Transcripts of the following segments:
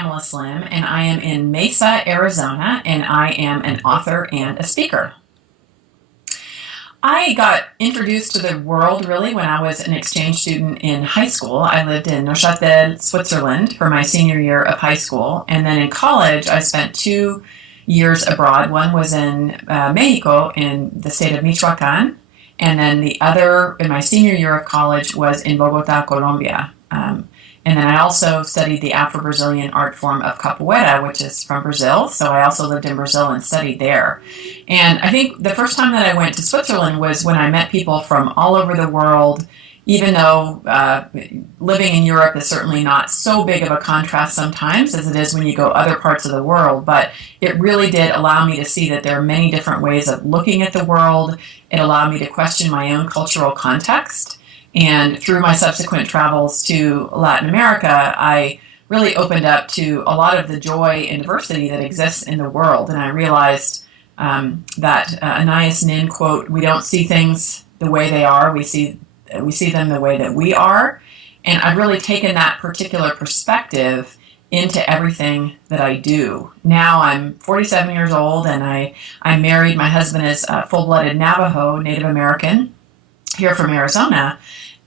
Pamela Slim, and I am in Mesa, Arizona, and I am an author and a speaker. I got introduced to the world really when I was an exchange student in high school. I lived in Neuchâtel, Switzerland for my senior year of high school, and then in college I spent 2 years abroad. One was in Mexico in the state of Michoacan, and then the other in my senior year of college was in Bogota, Colombia. And then I also studied the Afro-Brazilian art form of capoeira, which is from Brazil. So I also lived in Brazil and studied there. And I think the first time that I went to Switzerland was when I met people from all over the world, even though living in Europe is certainly not so big of a contrast sometimes as it is when you go other parts of the world. But it really did allow me to see that there are many different ways of looking at the world. It allowed me to question my own cultural context. And through my subsequent travels to Latin America, I really opened up to a lot of the joy and diversity that exists in the world. And I realized that Anais Nin quote, "We don't see things the way they are, we see them the way that we are." And I've really taken that particular perspective into everything that I do. Now I'm 47 years old, and I'm married. My husband is full-blooded Navajo, Native American, here from Arizona.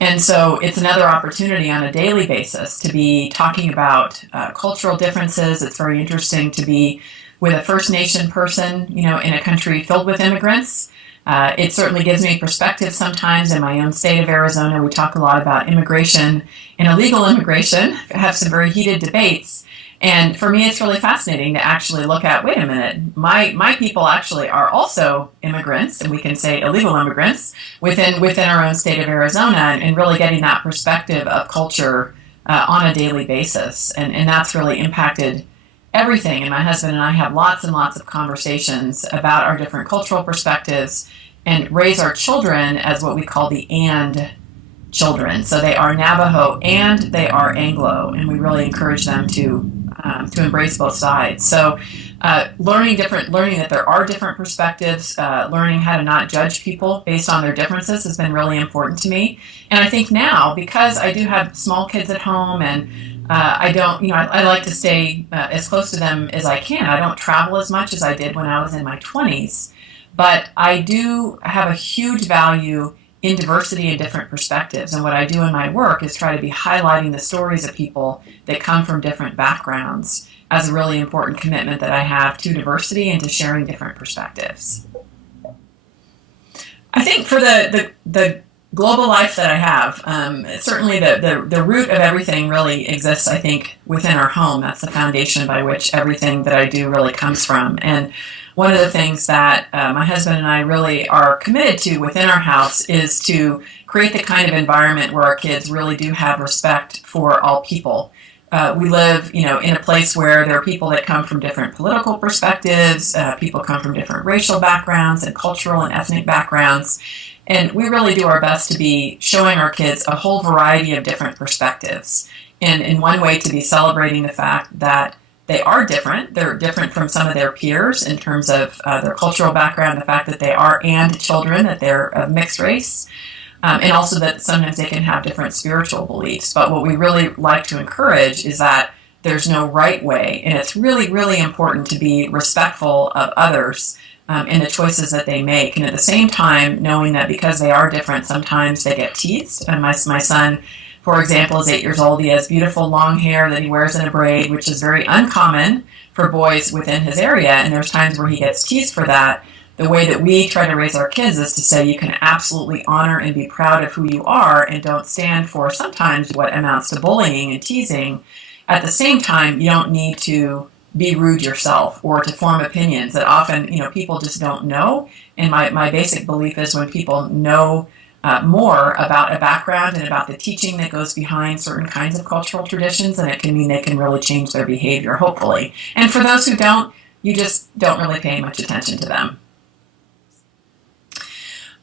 And so it's another opportunity on a daily basis to be talking about cultural differences. It's very interesting to be with a First Nation person, in a country filled with immigrants. It certainly gives me perspective sometimes in my own state of Arizona. We talk a lot about immigration and illegal immigration, have some very heated debates. And for me, it's really fascinating to actually look at, wait a minute, my people actually are also immigrants, and we can say illegal immigrants, within our own state of Arizona, and really getting that perspective of culture on a daily basis. And that's really impacted everything. And my husband and I have lots and lots of conversations about our different cultural perspectives and raise our children as what we call the "and" children. So they are Navajo and they are Anglo, and we really encourage them to embrace both sides. So learning that there are different perspectives, learning how to not judge people based on their differences has been really important to me. And I think now, because I do have small kids at home, and I like to stay as close to them as I can. I don't travel as much as I did when I was in my 20s, but I do have a huge value in diversity and different perspectives. And what I do in my work is try to be highlighting the stories of people that come from different backgrounds as a really important commitment that I have to diversity and to sharing different perspectives. I think for the global life that I have, certainly the root of everything really exists, I think, within our home. That's the foundation by which everything that I do really comes from. And one of the things that my husband and I really are committed to within our house is to create the kind of environment where our kids really do have respect for all people. We live, in a place where there are people that come from different political perspectives, people come from different racial backgrounds and cultural and ethnic backgrounds, and we really do our best to be showing our kids a whole variety of different perspectives. And in one way, to be celebrating the fact that they are different. They're different from some of their peers in terms of their cultural background, the fact that they are and children, that they're of mixed race, and also that sometimes they can have different spiritual beliefs. But what we really like to encourage is that there's no right way, and it's really, really important to be respectful of others in the choices that they make. And at the same time, knowing that because they are different, sometimes they get teased. And my son, for example, is 8 years old. He has beautiful long hair that he wears in a braid, which is very uncommon for boys within his area. And there's times where he gets teased for that. The way that we try to raise our kids is to say you can absolutely honor and be proud of who you are, and don't stand for sometimes what amounts to bullying and teasing. At the same time, you don't need to be rude yourself or to form opinions that often, people just don't know. And my basic belief is when people know more about a background and about the teaching that goes behind certain kinds of cultural traditions, and it can mean they can really change their behavior, hopefully. And for those who don't, you just don't really pay much attention to them.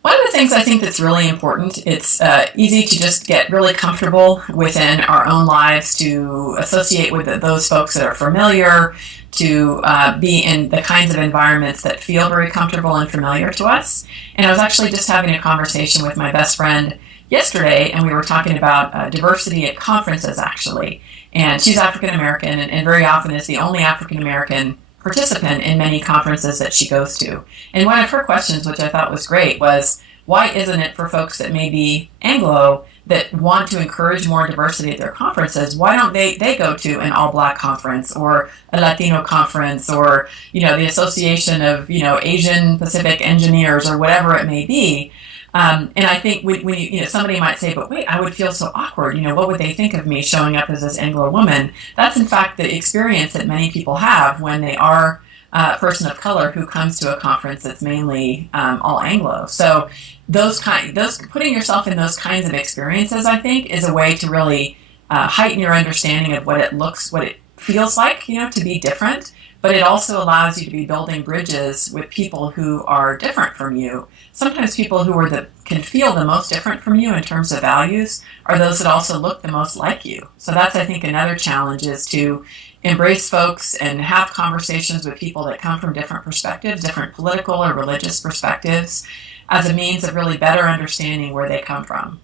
One of the things I think that's really important, it's easy to just get really comfortable within our own lives, to associate with those folks that are familiar, to be in the kinds of environments that feel very comfortable and familiar to us. And I was actually just having a conversation with my best friend yesterday, and we were talking about diversity at conferences, actually. And she's African American, and very often is the only African American participant in many conferences that she goes to. And one of her questions, which I thought was great, was why isn't it for folks that may be Anglo that want to encourage more diversity at their conferences, why don't they go to an all-black conference or a Latino conference or, the Association of, Asian Pacific Engineers or whatever it may be? And I think when somebody might say, but wait, I would feel so awkward. What would they think of me showing up as this Anglo woman? That's in fact the experience that many people have when they are a person of color who comes to a conference that's mainly all Anglo. So putting yourself in those kinds of experiences, I think, is a way to really heighten your understanding of what it feels like, to be different. But it also allows you to be building bridges with people who are different from you. Sometimes people who can feel the most different from you in terms of values are those that also look the most like you. So that's, I think, another challenge, is to embrace folks and have conversations with people that come from different perspectives, different political or religious perspectives, as a means of really better understanding where they come from.